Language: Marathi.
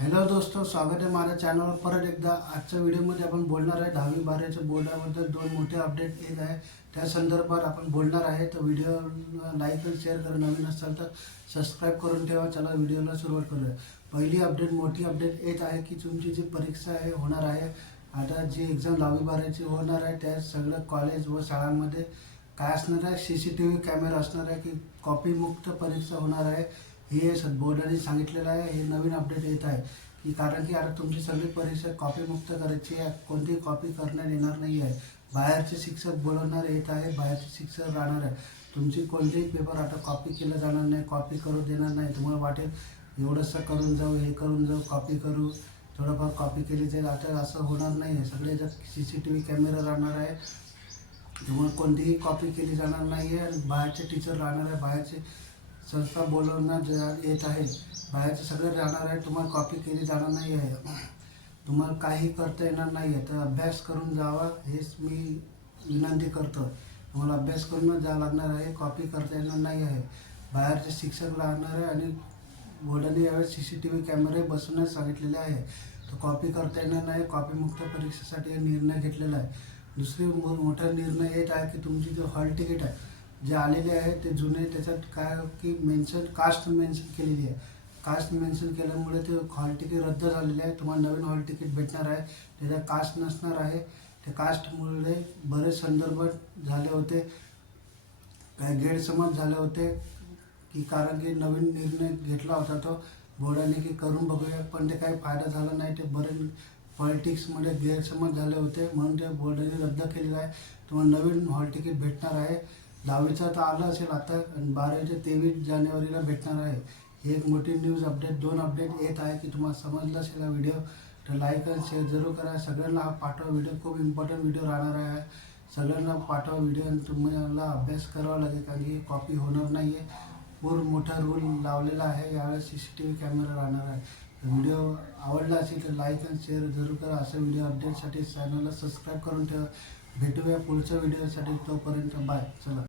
हॅलो दोस्तों, स्वागत आहे माझ्या चॅनलवर परत एकदा. आजच्या व्हिडिओमध्ये आपण बोलणार आहे 10वी 12वीच्या बोर्डाबद्दल. दोन मोठे अपडेट येत आहे, त्या संदर्भात आपण बोलणार आहे. तर व्हिडिओ लाईक आणि शेअर करा, नवीन असाल तर सबस्क्राईब करून ठेवा. चला व्हिडिओला सुरुवात करूया. पहिली अपडेट, मोठी अपडेट येत आहे की तुमची जी परीक्षा आहे होणार आहे, आता जी एक्झाम 10वी 12वीची होणार आहे त्या सगळं कॉलेज व शाळांमध्ये काय असणार आहे, CCTV कॅमेरा असणार आहे की कॉपीमुक्त परीक्षा होणार आहे. हे बोर्डाने सांगितलेलं आहे. हे नवीन अपडेट येत आहे की कारण की आता तुमची सगळी परीक्षा कॉपीमुक्त करायची आहे, कोणतीही कॉपी करण्यात येणार नाही आहे. बाहेरचे शिक्षक बोलवणार येत आहे, बाहेरचे शिक्षक राहणार आहे. तुमची कोणतेही पेपर आता कॉपी केलं जाणार नाही, कॉपी करू देणार नाही. तुम्हाला वाटेल एवढंसं करून जाऊ, हे करून जाऊ, कॉपी करू, थोडंफार कॉपी केली जाईल. आता असं होणार नाही आहे. सगळे याच्यात CCTV कॅमेरा राहणार आहे. तुम्हाला कोणतीही कॉपी केली जाणार नाही आहे. आणि बाहेरचे टीचर राहणार आहे, बाहेरचे संस्था बोलवण्यात येत आहे, बाहेरचे सगळे राहणार आहे. तुम्हाला कॉपी केली जाणार नाही आहे, तुम्हाला काही करता येणार नाही आहे. तर अभ्यास करून जावा हेच मी विनंती करतो. तुम्हाला अभ्यास करूनच जावं लागणार आहे, कॉपी करता येणार नाही आहे. बाहेरचे शिक्षक राहणार आहे आणि बोर्डाने यावेळेस CCTV कॅमेरे बसवण्यास सांगितलेले आहे. तर कॉपी करता येणार नाही. कॉपीमुक्त परीक्षेसाठी निर्णय घेतलेला आहे. दुसरी मोठा निर्णय येत आहे की तुमची जो हॉल तिकीट आहे जे आलेले आहे ते जुने, त्याच्यात काय की कास्ट मेन्शन केलेली आहे. कास्ट मेन्शन केल्यामुळे ते हॉल तिकीट रद्द झालेले आहे. तुम्हाला नवीन हॉल तिकीट भेटणार आहे, त्याच्यात कास्ट नसणार आहे. त्या कास्टमुळे बरेच संदर्भ झाले होते, काही गैरसमज झाले होते की कारण की नवीन निर्णय घेतला होता तो बोर्डाने की करून बघूया, पण ते काही फायदा झाला नाही. ते बरेच पॉलिटिक्समध्ये गैरसमज झाले होते, म्हणून ते बोर्डाने रद्द केलेलं आहे. तुम्हाला नवीन हॉल तिकीट भेटणार आहे. 10वीचा तर आलं असेल आता, आणि 12वीचे 23 जानेवारीला भेटणार आहे. ही एक मोठी न्यूज अपडेट, दोन अपडेट येत आहे की तुम्हाला समजलं असेल हा व्हिडिओ. तर लाईक आणि शेअर जरूर करा. सगळ्यांना हा पाठवा व्हिडिओ, खूप इम्पॉर्टंट व्हिडिओ राहणार आहे. सगळ्यांना पाठवा व्हिडिओ आणि तुम्हाला अभ्यास करावा लागेल कारण की कॉपी होणार नाही आहे. पूर्ण मोठा रूल लावलेला आहे. यावेळेस CCTV कॅमेरा राहणार आहे. व्हिडिओ आवडला असेल तर लाईक आणि शेअर जरूर करा. अशा व्हिडिओ अपडेटसाठी चॅनलला सबस्क्राईब करून ठेवा. भेटूया पुढच्या व्हिडिओसाठी. तोपर्यंत बाय. चला.